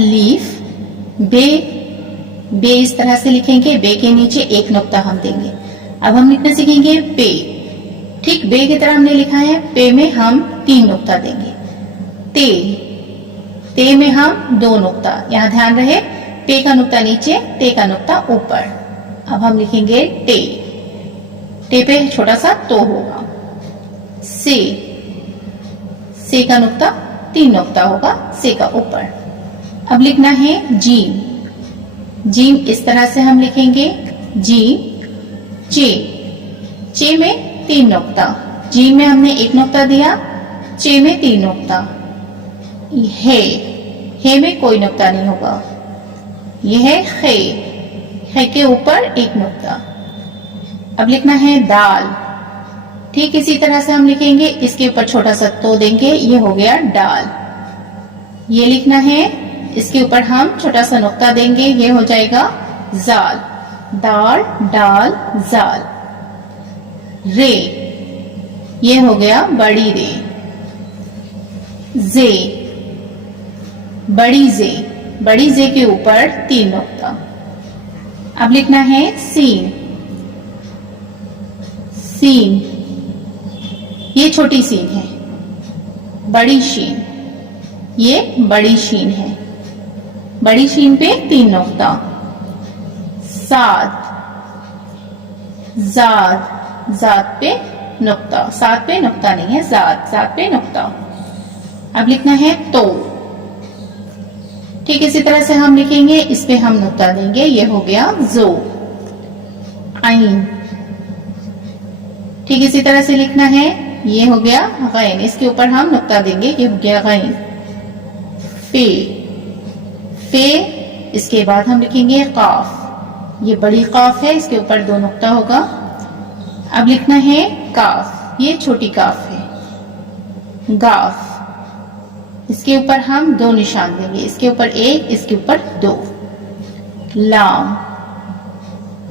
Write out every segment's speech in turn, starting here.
अलीफ बे, बे इस तरह से लिखेंगे, बे के नीचे एक नुक्ता हम देंगे। अब हम लिखना सीखेंगे पे, ठीक बे की तरह हमने लिखा है, पे में हम 3 नुक्ता देंगे। ते, ते में हम 2 नुक्ता, यहाँ ध्यान रहे ते का नुक्ता नीचे, ते का नुक्ता ऊपर। अब हम लिखेंगे टे, टे पे छोटा सा तो होगा। से, से का नुक्ता 3 नुक्ता होगा, से का ऊपर। अब लिखना है जीम, जीम इस तरह से हम लिखेंगे, जीम चे, चे में 3 नुक्ता, जीम में हमने 1 नुक्ता दिया, चे में 3 नुक्ता। हे में कोई नुक्ता नहीं होगा, यह है खे के ऊपर 1 नुक्ता। अब लिखना है दाल, ठीक इसी तरह से हम लिखेंगे, इसके ऊपर छोटा सा तो देंगे, ये हो गया डाल। ये लिखना है, इसके ऊपर हम छोटा सा नुक्ता देंगे, ये हो जाएगा जाल, दाल डाल जाल। रे, ये हो गया बड़ी रे। जे, बड़ी जे, बड़ी जे के ऊपर 3 नुक्ता। अब लिखना है सीन, सीन ये छोटी सीन है, बड़ी शीन, ये बड़ी शीन है, बड़ी शीन पे 3 नुक्ता। साद, जाद, जाद पे नुक्ता, साद पे नुक्ता नहीं है, जाद, जाद पे नुक्ता। अब लिखना है तो, ठीक इसी तरह से हम लिखेंगे, इस पे हम नुक्ता देंगे, ये हो गया जो। आइन, ठीक इसी तरह से लिखना है, ये हो गया गैन, इसके ऊपर हम नुक्ता देंगे, ये हो गया गैन। फे, फे इसके बाद हम लिखेंगे काफ, ये बड़ी काफ है, इसके ऊपर 2 नुक्ता होगा। अब लिखना है काफ, ये छोटी काफ है। गाफ, इसके ऊपर हम 2 निशान देंगे, इसके ऊपर 1, इसके ऊपर 2। लाम,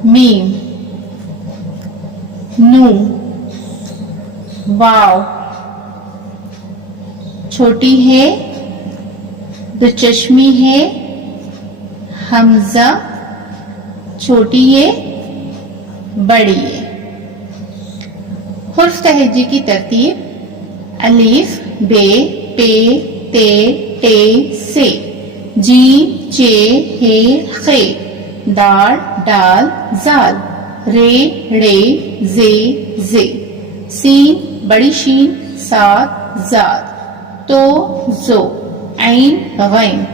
मीम, नून, वाव, छोटी है, 2 चश्मी है, हमजा, छोटी है, बड़ी है। हुर्फ तहज्जी की तरतीब, अलीफ बे पे ते टे से, जीम चे हे खे, दाल डाल जाल, रे रे जे जे, सीन बड़ी शीन, साद जाद, तो जो, ऐन गैन।